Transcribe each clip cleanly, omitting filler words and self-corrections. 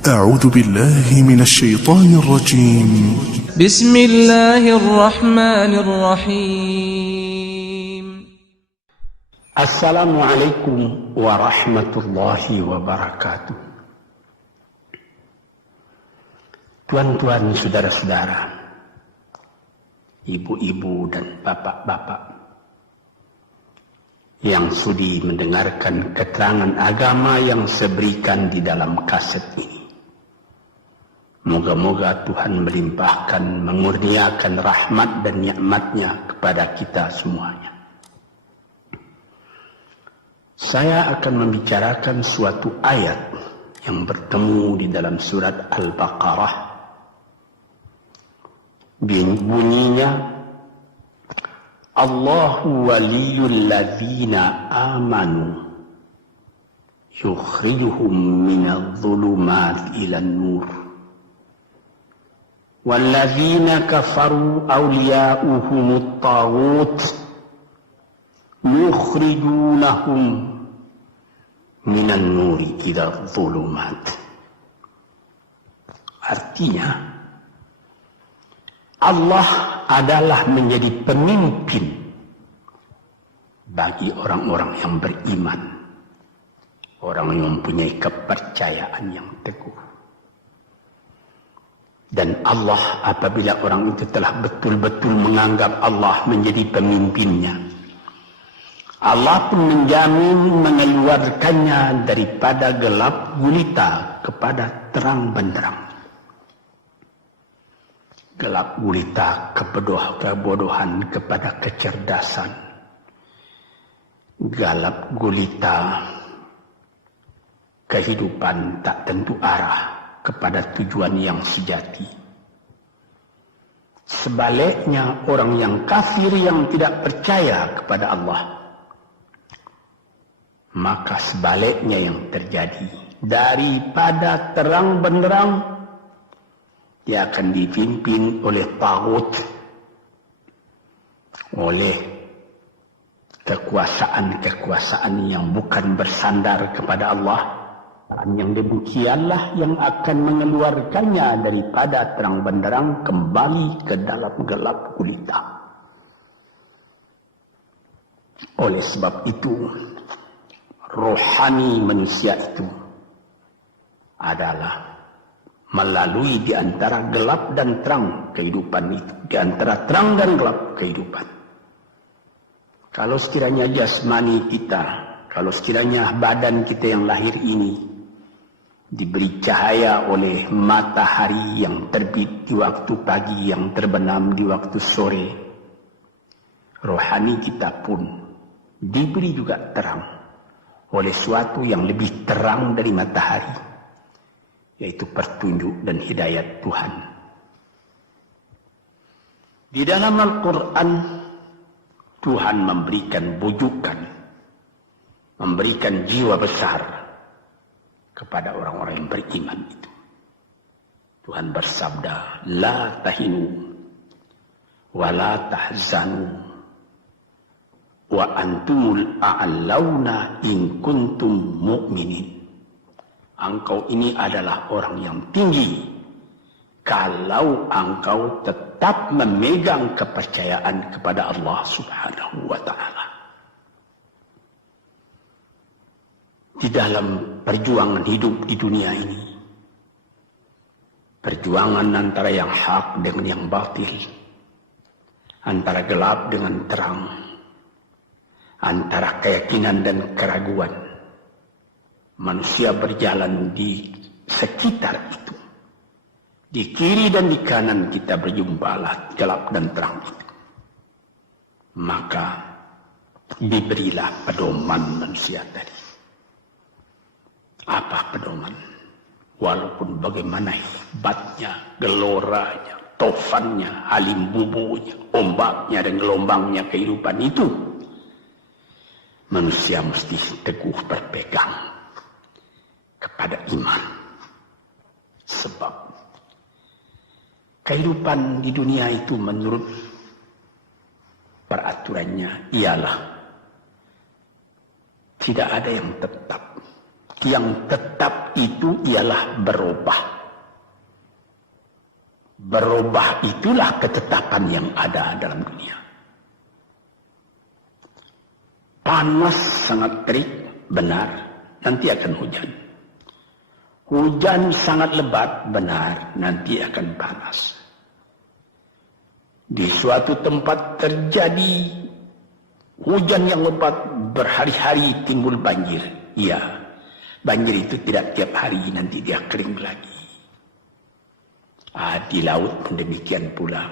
أعوذ بالله من الشيطان الرجيم. بسم الله الرحمن الرحيم. السلام عليكم ورحمة الله wabarakatuh. Tuan-tuan, saudara-saudara, ibu-ibu dan bapak-bapak yang sudi mendengarkan keterangan agama yang saya berikan di dalam kaset ini. Moga-moga Tuhan melimpahkan, mengurniakan rahmat dan nikmat-Nya kepada kita semuanya. Saya akan membicarakan suatu ayat yang bertemu di dalam surat Al-Baqarah. Bunyinya, Allahu waliyul ladzina amanu yukhrijuhum minadh dhulumati ilan nur. Walladzina kafaru awliya'uhumut taghut yukhrijunahum minan nuri ila dhulumat. Artinya, Allah adalah menjadi pemimpin bagi orang-orang yang beriman, orang yang mempunyai kepercayaan yang teguh. Dan Allah, apabila orang itu telah betul-betul menganggap Allah menjadi pemimpinnya, Allah pun menjamin mengeluarkannya daripada gelap gulita kepada terang benderang. Gelap gulita kebodohan kepada kecerdasan. Gelap gulita kehidupan tak tentu arah kepada tujuan yang sejati. Sebaliknya, orang yang kafir yang tidak percaya kepada Allah, maka sebaliknya yang terjadi, daripada terang benderang dia akan dipimpin oleh taghut, oleh kekuasaan-kekuasaan yang bukan bersandar kepada Allah. Yang demikianlah yang akan mengeluarkannya daripada terang benderang kembali ke dalam gelap gulita. Oleh sebab itu, rohani manusia itu adalah melalui di antara gelap dan terang kehidupan itu, di antara terang dan gelap kehidupan. Kalau sekiranya jasmani kita, kalau sekiranya badan kita yang lahir ini diberi cahaya oleh matahari yang terbit di waktu pagi, yang terbenam di waktu sore, rohani kita pun diberi juga terang oleh suatu yang lebih terang dari matahari, yaitu petunjuk dan hidayat Tuhan. Di dalam Al-Quran, Tuhan memberikan bujukan, memberikan jiwa besar kepada orang-orang yang beriman itu. Tuhan bersabda, La tahinu wa la tahzanu wa antumul a'launa in kuntum mu'minin. Engkau ini adalah orang yang tinggi kalau engkau tetap memegang kepercayaan kepada Allah Subhanahu wa ta'ala. Di dalam perjuangan hidup di dunia ini, perjuangan antara yang hak dengan yang batil, antara gelap dengan terang, antara keyakinan dan keraguan, manusia berjalan di sekitar itu. Di kiri dan di kanan kita berjumpalah gelap dan terang itu. Maka diberilah pedoman manusia tadi. Apa pedoman? Walaupun bagaimana hebatnya, geloranya, tofannya, alim bubunya, ombaknya dan gelombangnya kehidupan itu, manusia mesti teguh berpegang kepada iman. Sebab kehidupan di dunia itu menurut peraturannya ialah tidak ada yang tetap. Yang tetap itu ialah berubah. Berubah itulah ketetapan yang ada dalam dunia. Panas sangat terik, benar, nanti akan hujan. Hujan sangat lebat, benar, nanti akan panas. Di suatu tempat terjadi hujan yang lebat, berhari-hari timbul banjir. Ya, banjir itu tidak tiap hari, nanti dia kering lagi. Di laut pun demikian pula.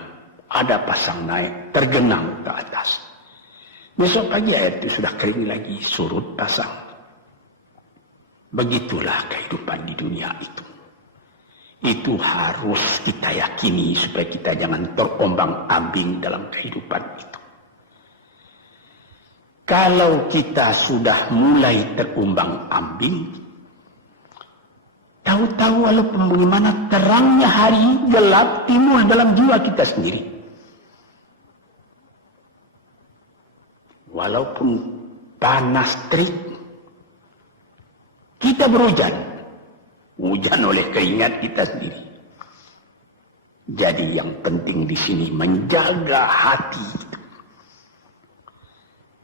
Ada pasang naik, tergenang ke atas. Besok pagi air itu sudah kering lagi, surut pasang. Begitulah kehidupan di dunia itu. Itu harus kita yakini supaya kita jangan terombang-ambing dalam kehidupan itu. Kalau kita sudah mulai terombang-ambing, tahu-tahu walaupun bagaimana terangnya hari, gelap timbul dalam jiwa kita sendiri. Walaupun panas terik, kita berhujan. Hujan oleh keringat kita sendiri. Jadi yang penting di sini menjaga hati itu.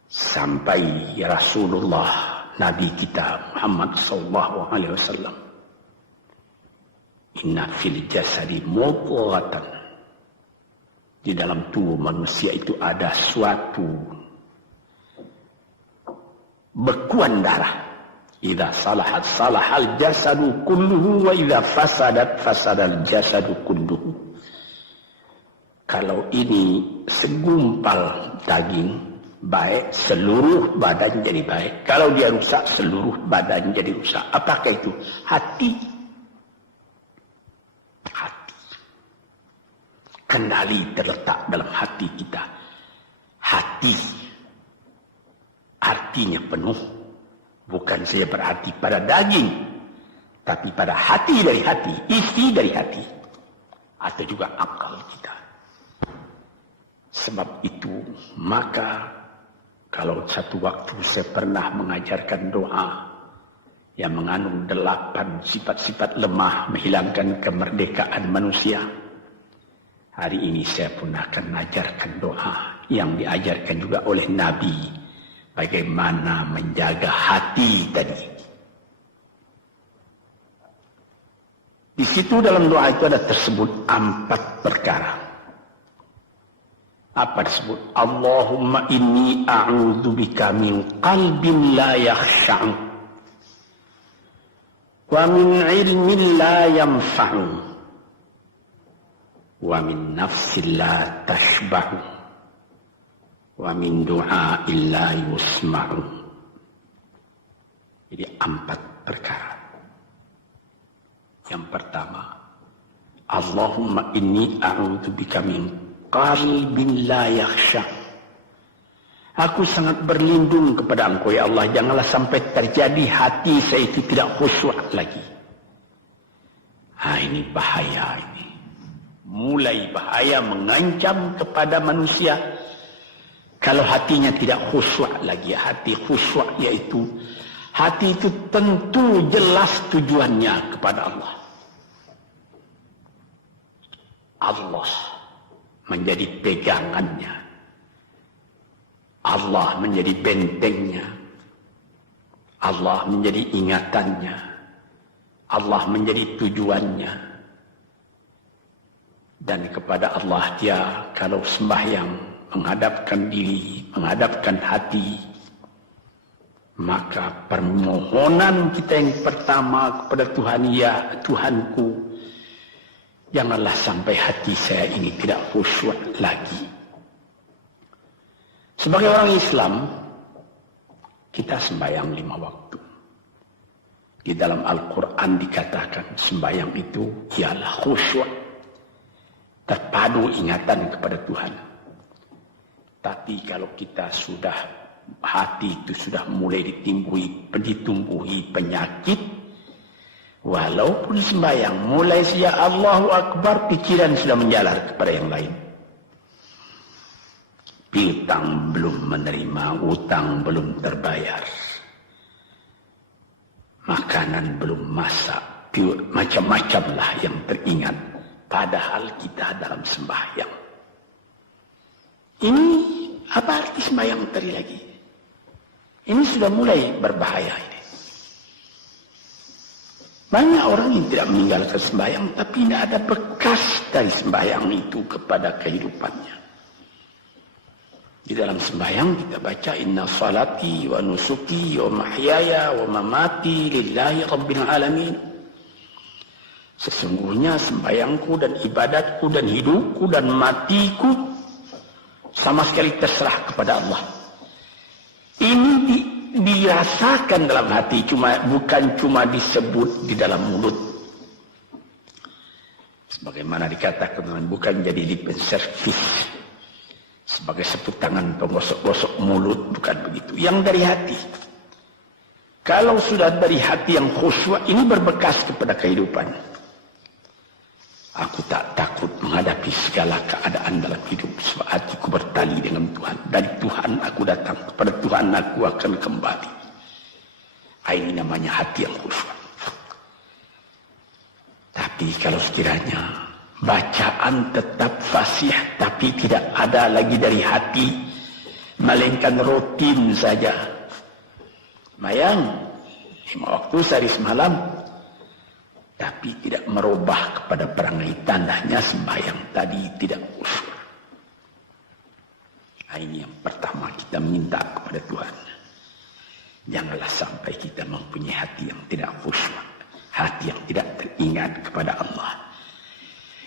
Sampai Rasulullah Nabi kita Muhammad SAW, inna fil jasadi mudghatan, di dalam tubuh manusia itu ada suatu bekuan darah. Idza salahat salahal jasadu kulluhu wa idza fasadat fasadal jasadu kulluhu. Kalau ini segumpal daging baik, seluruh badan jadi baik. Kalau dia rusak, seluruh badan jadi rusak. Apakah itu? Hati. Kendali terletak dalam hati kita. Hati artinya penuh. Bukan saja berarti pada daging, tapi pada hati dari hati, isi dari hati, atau juga akal kita. Sebab itu, maka kalau satu waktu saya pernah mengajarkan doa yang mengandung 8 sifat-sifat lemah menghilangkan kemerdekaan manusia. Hari ini saya pun akan mengajarkan doa yang diajarkan juga oleh Nabi. Bagaimana menjaga hati tadi. Di situ dalam doa itu ada tersebut 4 perkara. Apa disebut? Allahumma inni a'udzubika min qalbin la yakhsha'u wa min ilmin la yanfa'u wa min nafsin la tashba'u wa min du'a illa yusma'u. Jadi 4 perkara. Yang pertama, Allahumma inni a'udzubika min qalbin la yakhsha. Aku sangat berlindung kepada Engkau ya Allah, janganlah sampai terjadi hati saya itu tidak khusyuk lagi. Ini bahaya ini. Mulai bahaya mengancam kepada manusia. Kalau hatinya tidak khusyuk lagi, hati khusyuk yaitu hati itu tentu jelas tujuannya kepada Allah. Allah menjadi pegangannya. Allah menjadi bentengnya. Allah menjadi ingatannya. Allah menjadi tujuannya. Dan kepada Allah dia kalau sembahyang menghadapkan diri, menghadapkan hati, maka permohonan kita yang pertama kepada Tuhan, ya Tuhanku, janganlah sampai hati saya ini tidak khusyuk lagi. Sebagai orang Islam, kita sembahyang 5 waktu. Di dalam Al-Quran dikatakan sembahyang itu ialah khusyuk, terpadu ingatan kepada Tuhan. Tapi kalau kita sudah, hati itu sudah mulai ditumbuhi penyakit, walaupun sembahyang, mulai sejak Allahu Akbar, pikiran sudah menjalar kepada yang lain. Piutang belum menerima, utang belum terbayar. makanan belum masak, macam-macam lah yang teringat. Padahal kita dalam sembahyang. Ini apa arti sembahyang tadi lagi? Ini sudah mulai berbahaya ini. Banyak orang yang tidak meninggalkan sembahyang, tapi tidak ada bekas dari sembahyang itu kepada kehidupannya. Di dalam sembahyang kita baca inna salati wa nusuki wa mahyaya wa mamati lillahi rabbil alamin. Sesungguhnya sembahyangku dan ibadatku dan hidupku dan matiku sama sekali terserah kepada Allah. Ini dirasakan dalam hati, bukan cuma disebut di dalam mulut. Sebagaimana dikatakan, bukan jadi lip service sebagai seput tangan penggosok-gosok mulut, bukan begitu. Yang dari hati. Kalau sudah dari hati yang khusyuk, ini berbekas kepada kehidupan. Aku tak takut menghadapi segala keadaan dalam hidup, sebab hatiku bertali dengan Tuhan. Dari Tuhan aku datang, kepada Tuhan aku akan kembali. Ini namanya hati yang khusyuk. Tapi kalau sekiranya bacaan tetap fasih, tapi tidak ada lagi dari hati, melainkan rutin saja. Mayang 5 waktu sehari semalam, tapi tidak merubah kepada perangai, tandanya sembahyang tadi tidak khusyuk. Ini yang pertama kita minta kepada Tuhan. Janganlah sampai kita mempunyai hati yang tidak khusyuk, hati yang tidak teringat kepada Allah.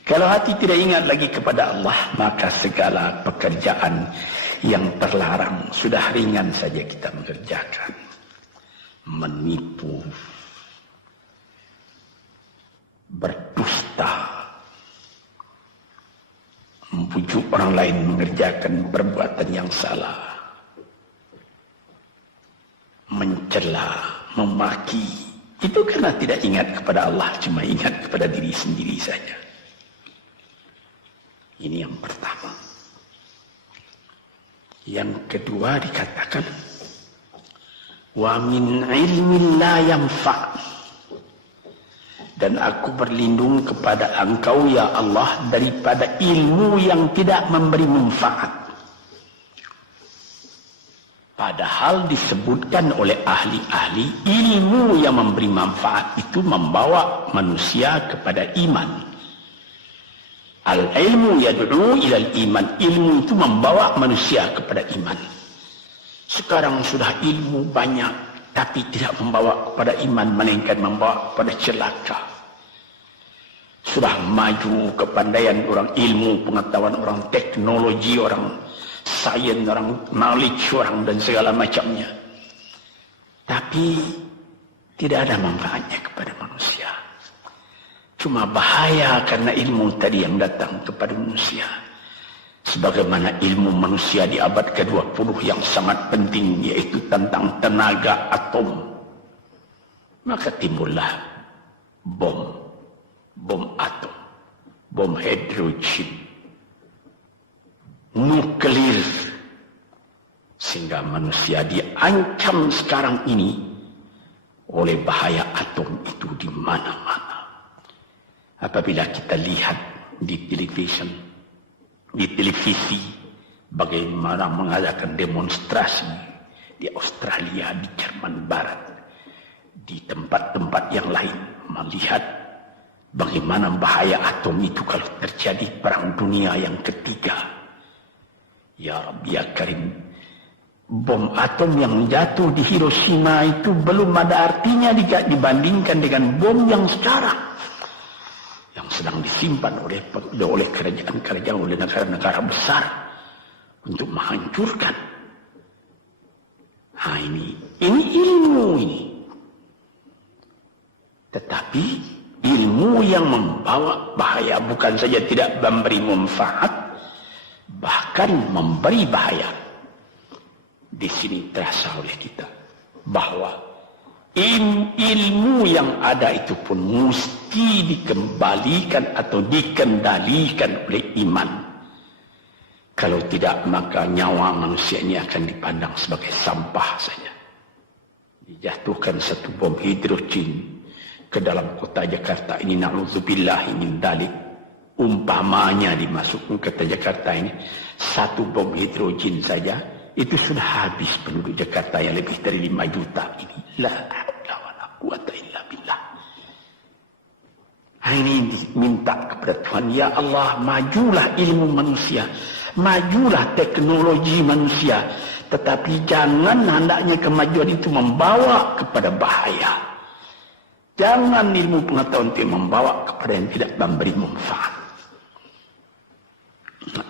Kalau hati tidak ingat lagi kepada Allah, maka segala pekerjaan yang terlarang sudah ringan saja kita mengerjakan. Menipu, berdusta, membujuk orang lain mengerjakan perbuatan yang salah, mencela, memaki, itu karena tidak ingat kepada Allah, cuma ingat kepada diri sendiri saja. Ini yang pertama. Yang kedua dikatakan, wa min ilmin la yanfa'. Dan aku berlindung kepada Engkau ya Allah daripada ilmu yang tidak memberi manfaat. Padahal disebutkan oleh ahli-ahli, ilmu yang memberi manfaat itu membawa manusia kepada iman. Al-ilmu yad'u ilal iman. Ilmu itu membawa manusia kepada iman. Sekarang sudah ilmu banyak, tapi tidak membawa kepada iman, melainkan membawa kepada celaka. Sudah maju kepandaian orang, ilmu, pengetahuan orang, teknologi orang, sains orang, knowledge orang, dan segala macamnya. Tapi tidak ada manfaatnya kepada manusia. Cuma bahaya karena ilmu tadi yang datang kepada manusia. Sebagaimana ilmu manusia di abad ke-20 yang sangat penting, yaitu tentang tenaga atom. Maka timbullah bom atom, bom hidrogen, nuklir. Sehingga manusia diancam sekarang ini oleh bahaya atom itu di mana-mana. Apabila kita lihat di televisi bagaimana mengadakan demonstrasi di Australia, di Jerman Barat, di tempat-tempat yang lain, melihat bagaimana bahaya atom itu kalau terjadi perang dunia yang ketiga. Ya Rabbi ya Karim, bom atom yang jatuh di Hiroshima itu belum ada artinya dibandingkan dengan bom yang sekarang, yang sedang disimpan oleh kerajaan-kerajaan, oleh negara-negara besar untuk menghancurkan. Ini ilmu ini. Tetapi ilmu yang membawa bahaya, bukan saja tidak memberi manfaat, bahkan memberi bahaya. Di sini terasa oleh kita bahwa ilmu yang ada itu pun mesti dikembalikan atau dikendalikan oleh iman. Kalau tidak, maka nyawa manusia ini akan dipandang sebagai sampah saja. dijatuhkan satu bom hidrogen ke dalam kota Jakarta ini, na'udzubillah min dzalik. Umpamanya dimasukkan ke kota Jakarta ini satu bom hidrogen saja, itu sudah habis penduduk Jakarta yang lebih dari 5 juta ini. La haula wala quwata illa billah. Ini minta kepada Tuhan, ya Allah, majulah ilmu manusia, majulah teknologi manusia, tetapi jangan hendaknya kemajuan itu membawa kepada bahaya. Jangan ilmu pengetahuan itu membawa kepada yang tidak memberi manfaat. Nah,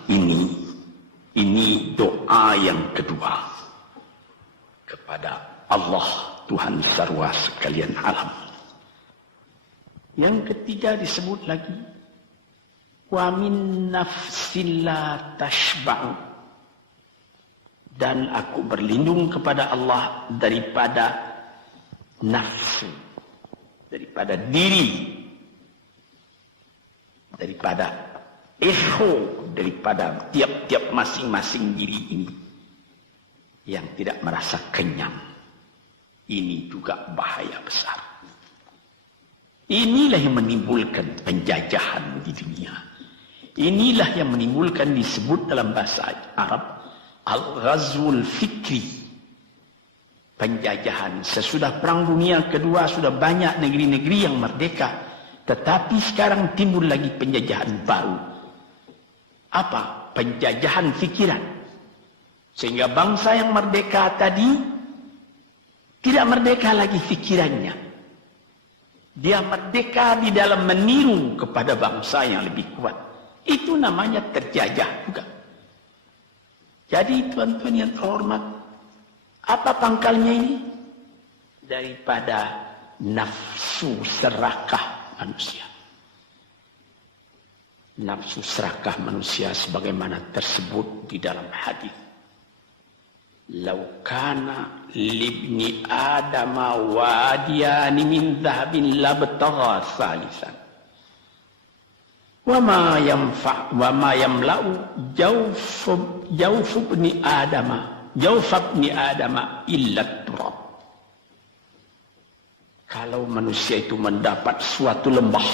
ini doa yang kedua kepada Allah Tuhan sarwa sekalian alam. Yang ketiga disebut lagi, wa min nafsin la tashba'u. Dan aku berlindung kepada Allah daripada nafsu, daripada diri, daripada ego, daripada tiap-tiap masing-masing diri ini yang tidak merasa kenyang. Ini juga bahaya besar. Inilah yang menimbulkan penjajahan di dunia. Inilah yang menimbulkan, disebut dalam bahasa Arab, al-ghazwul fikri, penjajahan. Sesudah Perang Dunia Kedua sudah banyak negeri-negeri yang merdeka, tetapi sekarang timbul lagi penjajahan baru. Apa? Penjajahan fikiran. Sehingga bangsa yang merdeka tadi tidak merdeka lagi fikirannya. Dia merdeka di dalam meniru kepada bangsa yang lebih kuat. Itu namanya terjajah juga. Jadi tuan-tuan yang terhormat, apa pangkalnya ini? Daripada nafsu serakah manusia. Nafsu serakah manusia sebagaimana tersebut di dalam hadis. Lau kana libni adama wadiyani min dhahabin labtagha salisan. Wa ma yamla'u jawfubni adama illa turab. Kalau manusia itu mendapat suatu lembah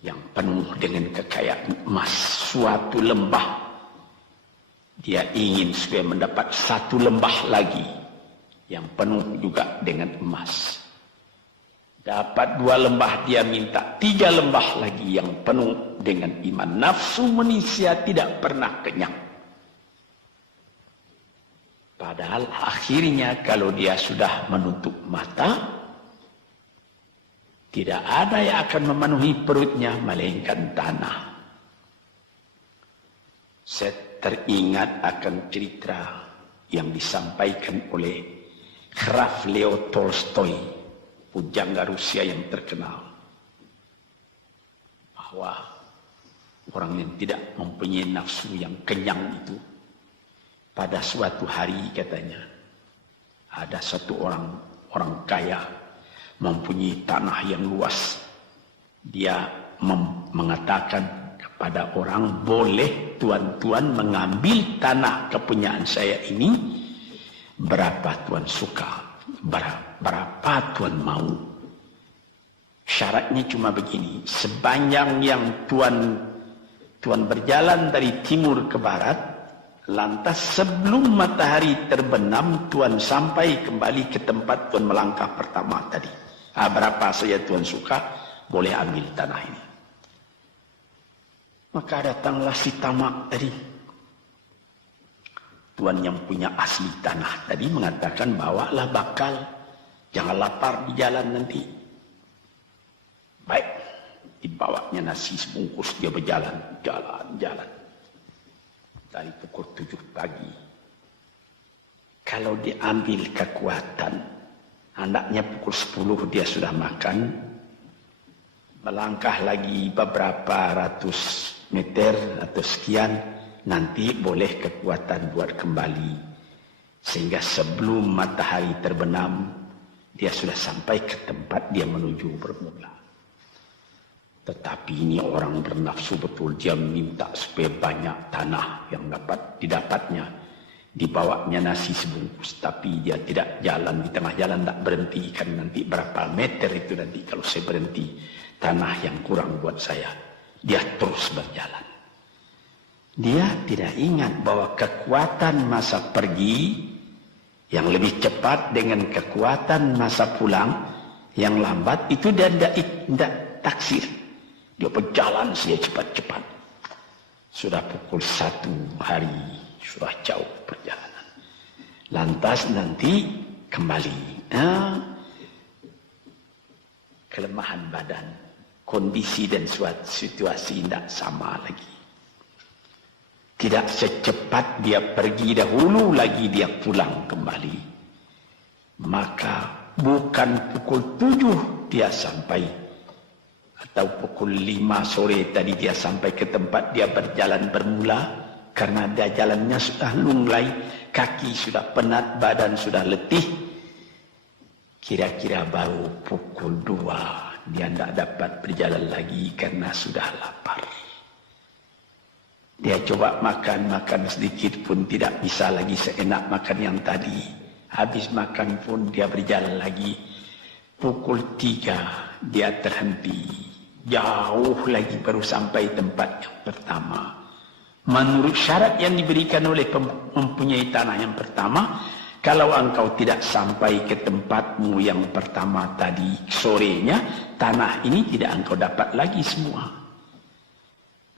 yang penuh dengan kekayaan emas, suatu lembah, dia ingin supaya mendapat satu lembah lagi yang penuh juga dengan emas. Dapat 2 lembah, dia minta 3 lembah lagi yang penuh dengan iman. Nafsu manusia tidak pernah kenyang. Padahal akhirnya kalau dia sudah menutup mata, tidak ada yang akan memenuhi perutnya melainkan tanah. Saya teringat akan cerita yang disampaikan oleh Graf Leo Tolstoy, pujangga Rusia yang terkenal, bahwa orang yang tidak mempunyai nafsu yang kenyang itu, pada suatu hari katanya, ada satu orang kaya mempunyai tanah yang luas. Dia mengatakan kepada orang, boleh tuan-tuan mengambil tanah kepunyaan saya ini, berapa tuan suka, berapa tuan mau. Syaratnya cuma begini, sepanjang yang tuan berjalan dari timur ke barat, lantas sebelum matahari terbenam, tuan sampai kembali ke tempat tuan melangkah pertama tadi. Berapa saja tuan suka, boleh ambil tanah ini. Maka datanglah si tamak tadi. Tuan yang punya asli tanah tadi mengatakan, bawalah bakal, jangan lapar di jalan nanti. Baik, dibawanya nasi sebungkus, dia berjalan, jalan. Dari pukul 7 pagi. Kalau diambil kekuatan, hendaknya pukul 10 dia sudah makan. Melangkah lagi beberapa ratus meter atau sekian, nanti boleh kekuatan buat kembali. Sehingga sebelum matahari terbenam, dia sudah sampai ke tempat dia menuju bermula. Tetapi ini orang bernafsu betul, dia minta supaya banyak tanah yang dapat didapatnya. Dibawanya nasi sebungkus, tapi dia tidak jalan di tengah jalan, tak berhenti, kan nanti berapa meter itu nanti kalau saya berhenti, tanah yang kurang buat saya. Dia terus berjalan. Dia tidak ingat bahwa kekuatan masa pergi yang lebih cepat dengan kekuatan masa pulang yang lambat itu dia tidak taksir. Dia berjalan saja cepat-cepat. Sudah pukul 1 hari, sudah jauh perjalanan. Lantas nanti kembali. Kelemahan badan, kondisi dan suatu situasi tidak sama lagi. Tidak secepat dia pergi dahulu lagi dia pulang kembali. Maka bukan pukul 7 dia sampai, atau pukul 5 sore tadi dia sampai ke tempat dia berjalan bermula, karena dia jalannya sudah lunglai, kaki sudah penat, badan sudah letih. Kira-kira baru pukul 2 dia tidak dapat berjalan lagi karena sudah lapar. Dia coba makan sedikit pun tidak bisa lagi seenak makan yang tadi. Habis makan pun dia berjalan lagi. Pukul 3 dia terhenti. Jauh lagi baru sampai tempat yang pertama. Menurut syarat yang diberikan oleh mempunyai tanah yang pertama, kalau engkau tidak sampai ke tempatmu yang pertama tadi sorenya, tanah ini tidak engkau dapat lagi semua.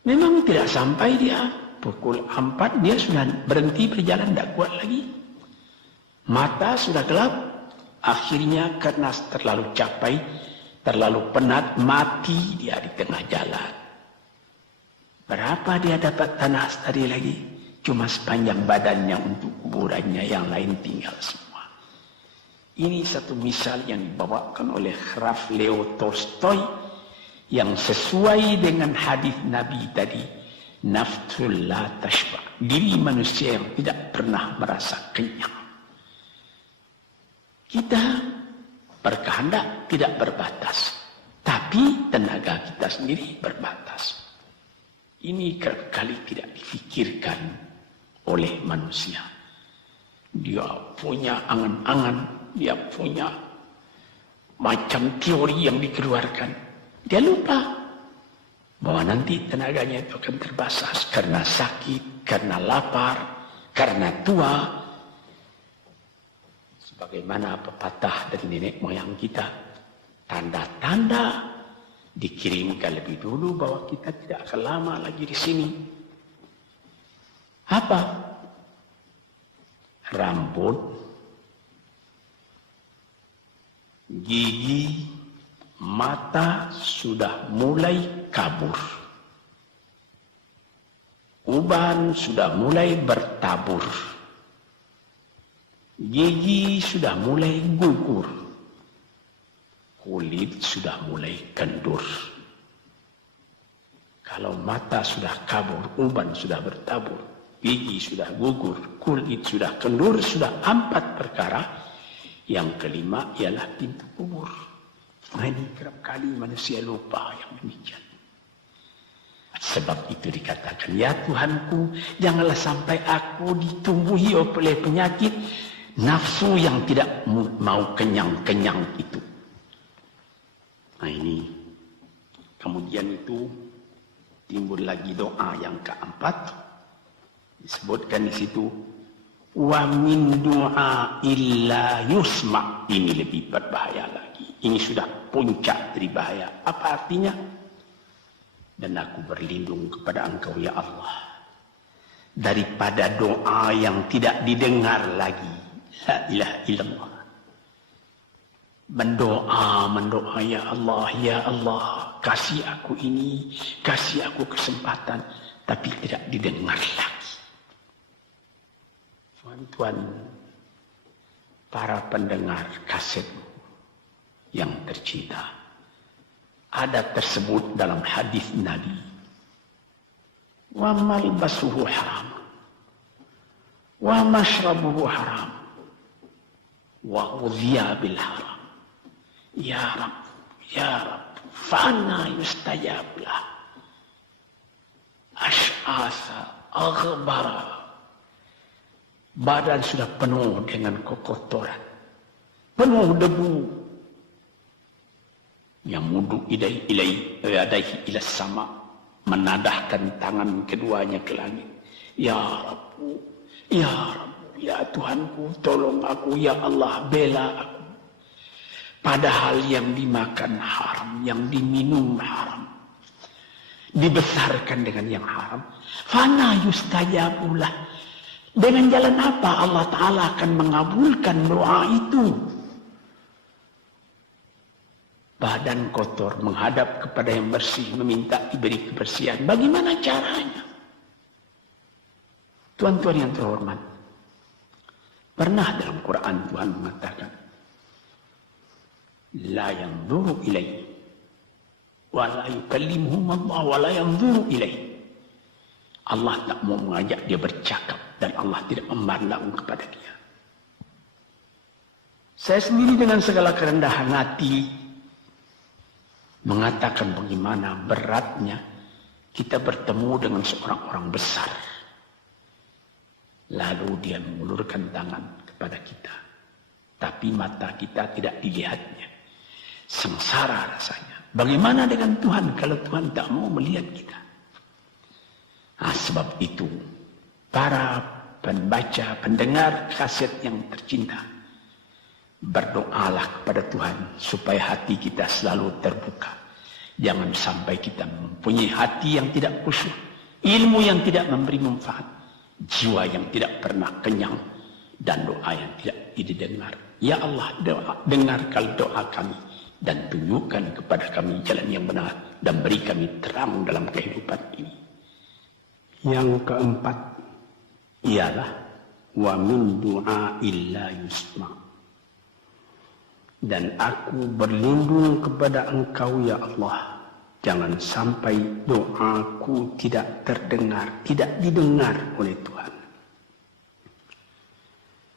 Memang tidak sampai dia. Pukul 4 dia sudah berhenti berjalan, tidak kuat lagi. Mata sudah gelap. Akhirnya karena terlalu capai, terlalu penat, mati dia di tengah jalan. Berapa dia dapat tanah tadi lagi? Cuma sepanjang badannya untuk kuburannya, yang lain tinggal semua. Ini satu misal yang dibawakan oleh Graf Leo Tolstoy, yang sesuai dengan hadis Nabi tadi, nafsul la tashba, diri manusia yang tidak pernah merasa kenyang. Kita berkehendak tidak berbatas, tapi tenaga kita sendiri berbatas. Ini kali tidak difikirkan oleh manusia. Dia punya angan-angan, dia punya macam teori yang dikeluarkan. Dia lupa bahwa nanti tenaganya itu akan terbatas karena sakit, karena lapar, karena tua. Sebagaimana pepatah dari nenek moyang kita, tanda-tanda dikirimkan lebih dulu bahwa kita tidak akan lama lagi di sini. Apa? Rambut, gigi, mata sudah mulai kabur. Uban sudah mulai bertabur. Gigi sudah mulai gugur. Kulit sudah mulai kendur. Kalau mata sudah kabur, uban sudah bertabur, gigi sudah gugur, kulit sudah kendur, sudah 4 perkara. Yang kelima ialah pintu kubur. Nah, ini kerap kali manusia lupa yang demikian. Sebab itu dikatakan, ya Tuhanku, janganlah sampai aku ditumbuhi oleh penyakit nafsu yang tidak mau kenyang-kenyang itu. Nah ini, kemudian itu timbul lagi doa yang keempat. Disebutkan di situ, wa min du'a illa yusma'. Ini lebih berbahaya lagi. Ini sudah puncak dari bahaya. Apa artinya? Dan aku berlindung kepada Engkau ya Allah daripada doa yang tidak didengar lagi. La ilaha illallah. Mendoa ya Allah, kasih aku ini, kasih aku kesempatan, tapi tidak didengar lagi. Tuan-tuan, para pendengar kaset yang tercinta, ada tersebut dalam hadis Nabi, wa malbasuhu haram, wa mashrabuhu haram, wa ghudhiya bil haram. Ya Rab, fa'anna yustajab lah. Ash'asa aghbara badan sudah penuh dengan kotoran, penuh debu. Yang mudu yadaihi ila sama, menadahkan tangan keduanya ke langit. Ya Rabbu, ya Rabbu, ya Tuhanku, tolong aku, ya Allah, bela aku. Padahal yang dimakan haram, yang diminum haram, dibesarkan dengan yang haram. Fana yustajabulah. Dengan jalan apa Allah Ta'ala akan mengabulkan doa itu? Badan kotor menghadap kepada yang bersih, meminta diberi kebersihan. Bagaimana caranya? Tuan-tuan yang terhormat, pernah dalam Quran Tuhan mengatakan, la yanzuru ilaihi wa la yukallimuhum Allah wa la yanzuru ilaihi. Allah tak mau mengajak dia bercakap dan Allah tidak memandang kepada dia. Saya sendiri dengan segala kerendahan hati mengatakan bagaimana beratnya kita bertemu dengan seorang orang besar, lalu dia mengulurkan tangan kepada kita, tapi mata kita tidak dilihatnya. Sengsara rasanya. Bagaimana dengan Tuhan kalau Tuhan tak mau melihat kita? Sebab itu para pembaca, pendengar kaset yang tercinta, berdoalah kepada Tuhan supaya hati kita selalu terbuka. Jangan sampai kita mempunyai hati yang tidak khusyuk, ilmu yang tidak memberi manfaat, jiwa yang tidak pernah kenyang, dan doa yang tidak didengar. Ya Allah, dengarkan doa kami dan tunjukkan kepada kami jalan yang benar dan beri kami terang dalam kehidupan ini. Yang keempat ialah wa min du'a illa yusma. Dan aku berlindung kepada Engkau ya Allah, jangan sampai doaku tidak terdengar, tidak didengar oleh Tuhan.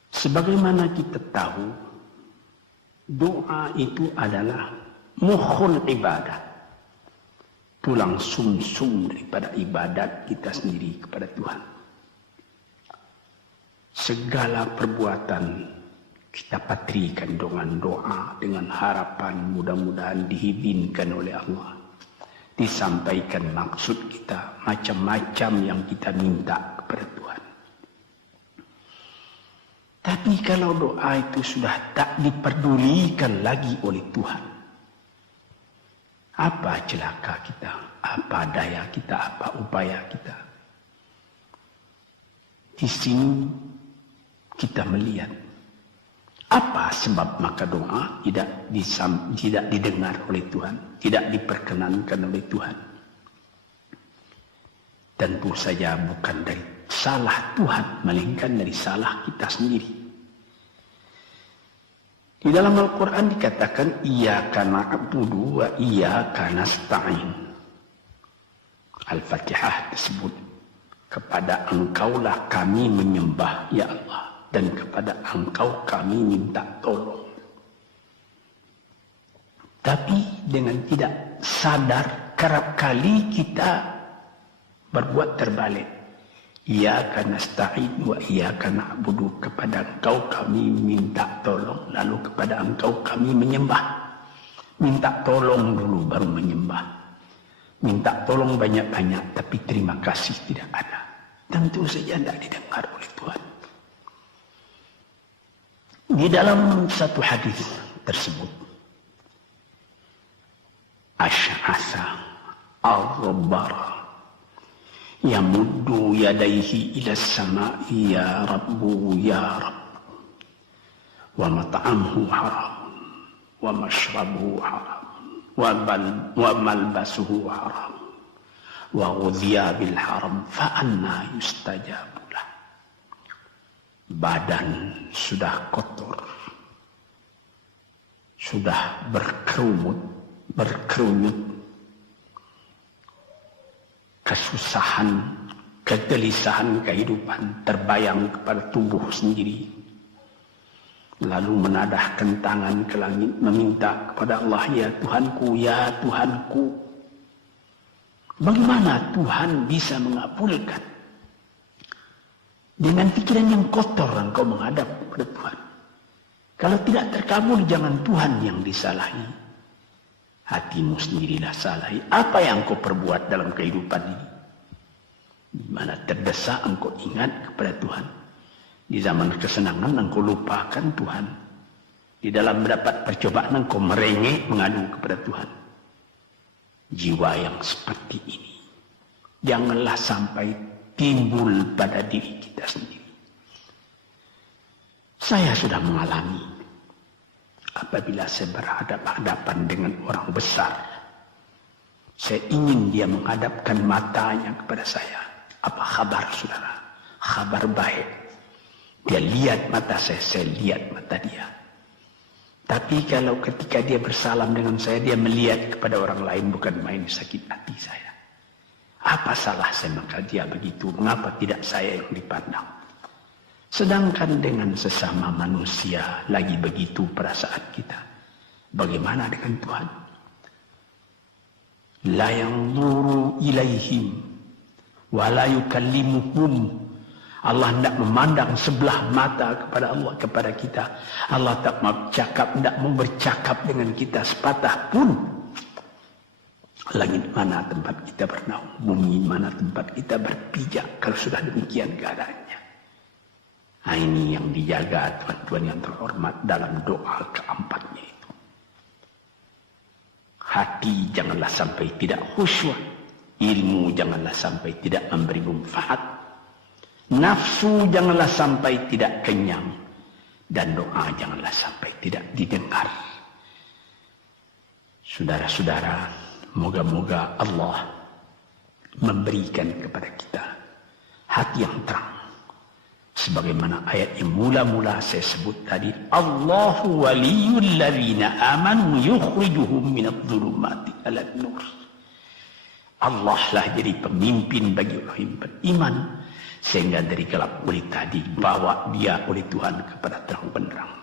Sebagaimana kita tahu, doa itu adalah mukhul ibadah, tulang sumsum daripada ibadat kita sendiri kepada Tuhan. Segala perbuatan kita patrikan dengan doa, dengan harapan mudah-mudahan diizinkan oleh Allah. Disampaikan maksud kita, macam-macam yang kita minta kepada Tuhan. Tapi kalau doa itu sudah tak diperdulikan lagi oleh Tuhan, apa celaka kita, apa daya kita, apa upaya kita? Di sini kita melihat apa sebab maka doa tidak didengar oleh Tuhan, tidak diperkenankan oleh Tuhan. Tentu saja bukan dari salah Tuhan, melainkan dari salah kita sendiri. Di dalam Al-Quran dikatakan, Iyyaka na'budu wa iyyaka nasta'in. Al-Fatihah tersebut, kepada Engkaulah kami menyembah, ya Allah, dan kepada Engkau kami minta tolong. Tapi dengan tidak sadar, kerap kali kita berbuat terbalik. Iyyaka nasta'in wa iyyaka na'budu, kepada Engkau kami minta tolong, lalu kepada Engkau kami menyembah. Minta tolong dulu baru menyembah. Minta tolong banyak-banyak tapi terima kasih tidak ada. Tentu saja tidak didengar oleh Tuhan. Di dalam satu hadis tersebut, Asy'asa al-Rabbara yamuddu yadaihi ila samai ya Rabbu ya Rabbu, wa mat'amuhu haram wa mashrabuhu haram wa malbasuhu haram wa ghudhiya bil haram fa anna yustajabu lah. Badan sudah kotor, sudah berkerumut, kesusahan, kegelisahan kehidupan terbayang kepada tubuh sendiri. Lalu menadahkan tangan ke langit meminta kepada Allah, ya Tuhanku, ya Tuhanku. Bagaimana Tuhan bisa mengabulkan Dengan pikiran yang kotor engkau menghadap kepada Tuhan. Kalau tidak terkabul, jangan Tuhan yang disalahi. Hatimu sendirilah salahi. Apa yang engkau perbuat dalam kehidupan ini? Di mana terdesak engkau ingat kepada Tuhan. Di zaman kesenangan engkau lupakan Tuhan. Di dalam mendapat percobaan engkau merengek mengadu kepada Tuhan. Jiwa yang seperti ini janganlah sampai timbul pada diri kita sendiri. Saya sudah mengalami apabila saya berhadapan-hadapan dengan orang besar. Saya ingin dia menghadapkan matanya kepada saya. Apa kabar saudara? Kabar baik. Dia lihat mata saya lihat mata dia. Tapi kalau ketika dia bersalam dengan saya, dia melihat kepada orang lain, bukan main sakit hati saya. Apa salah saya maka dia begitu? Mengapa tidak saya yang dipandang? Sedangkan dengan sesama manusia lagi begitu perasaan kita. Bagaimana dengan Tuhan? La yanzuru ilaihim wa la yukallimuhum. Allah tidak memandang sebelah mata kepada Allah, kepada kita. Allah tak mau bercakap dengan kita sepatah pun. Langit mana tempat kita bernaung, bumi mana tempat kita berpijak kalau sudah demikian keadaannya. Nah, ini yang dijaga tuan-tuan yang terhormat dalam doa keempatnya itu. Hati janganlah sampai tidak khusyuk, ilmu janganlah sampai tidak memberi manfaat, nafsu janganlah sampai tidak kenyang, dan doa janganlah sampai tidak didengar. Saudara-saudara, moga-moga Allah memberikan kepada kita hati yang terang. Sebagaimana ayat yang mula-mula saya sebut tadi, Allahu waliyul ladzina amanu yukhrijuhum minadh-dhulumati ilan nur. Allah lah jadi pemimpin bagi orang yang beriman, sehingga dari gelap gulita dibawa dia oleh Tuhan kepada terang benderang.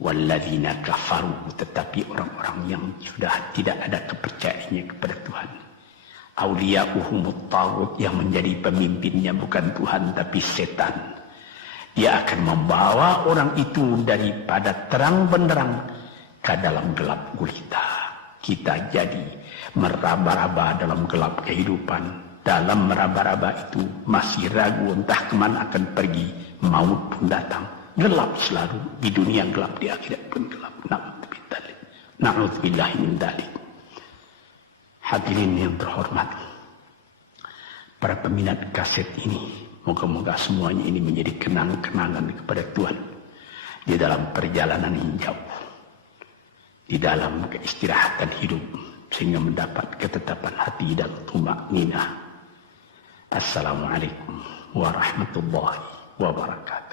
Walladzina kafaru, tetapi orang-orang yang sudah tidak ada kepercayaannya kepada Tuhan. Auliya'uhumut taghut, yang menjadi pemimpinnya bukan Tuhan tapi setan. Dia akan membawa orang itu daripada terang benderang ke dalam gelap gulita. Kita jadi meraba-raba dalam gelap kehidupan. Dalam meraba-raba itu masih ragu entah kemana akan pergi. Maut pun datang. Gelap selalu. Di dunia gelap, di akhirat pun gelap. Na'udzubillahi min dzalik. Hadirin yang terhormat, para peminat kaset ini, moga-moga semuanya ini menjadi kenang-kenangan kepada Tuhan di dalam perjalanan yang jauh, di dalam keistirahatan hidup, sehingga mendapat ketetapan hati dan tumakninah. Assalamualaikum warahmatullahi wabarakatuh.